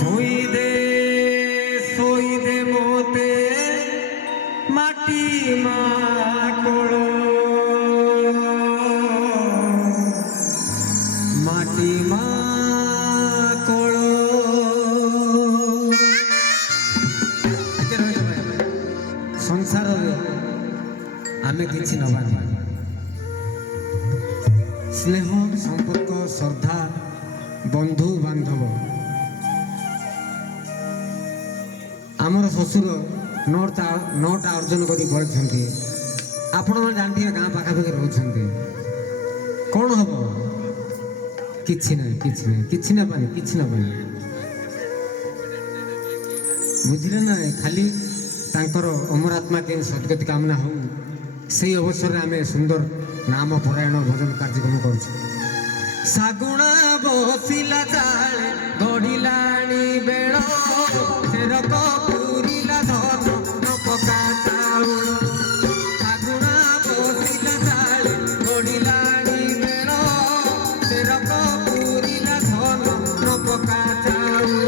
सोई दे मोते माटी माकोलो माटी माकोलो संसार आमे किछि नबानी स्नेह संपर्क श्रद्धा बंधु बांधव आमर शशुर नौटा अर्जन कर आपण मैंने जानते गाँ पाखापाखि रोचे कौन हम किसी ना बुझे ना खाली तांकर अमरात्मा के सदगति कामना हो से अवसर आम सुंदर नाम परायण भजन कार्यक्रम कर सागुणा बसिला चाले गढ़िलाणी बेल सेरक पूरिला धन न पका चाउल सागुणा बसिला चाले गढ़िलाणी बेल सेरक पूरिला धन न पका चाउल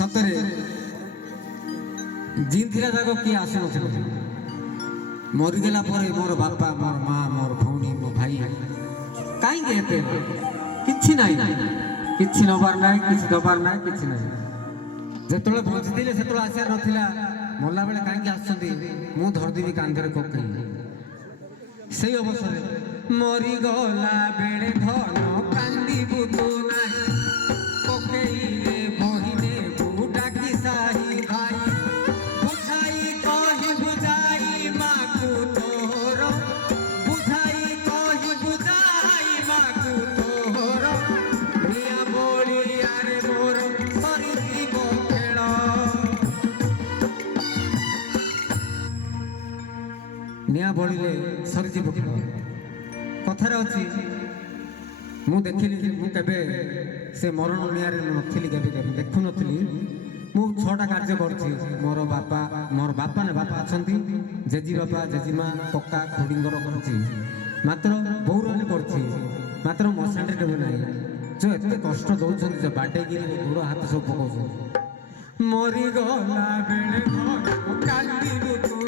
सतरे जीनथिला जागो किए आसु नथिले मरीगला मोर बापा मोर माँ मोर भौणी मो भाई कहीं किसी ना किसी नबार ना किसी दबार ना किसी ना जो बचती से आसार नाला मरला बेले कहीं आसुँच धरदेवी कांधे कोकई से अवसर मरीगला बेले धन कांदू तू ना कोकई निया बढ़िले सरीजीव कथार अच्छी मु देखिली से मरण निआरे नी देखु नी ମୁଁ 6ଟା କାର୍ଯ୍ୟ କରୁଛି ମୋର ବାପା ନା ବାପା ଅଛନ୍ତି ଜେଜି ବାପା ଜେଜିମା କକା ଖୁଡ଼ିଙ୍କର କରୁଛି ମାତ୍ର ବୋଉର ବି କରୁଛି ମାତ୍ର ମୋ ସାଙ୍ଗରେ କେବେ ନାହିଁ ଯେଉଁ ଏତେ କଷ୍ଟ ଦେଉଛନ୍ତି ଯେ ବାଡ଼େଇକି ଗୋଡ଼ ହାତ ସବୁ ପକାଉଛନ୍ତି ମରିଗଲା ବେଳେ କାନ୍ଦିବୁ ତୁ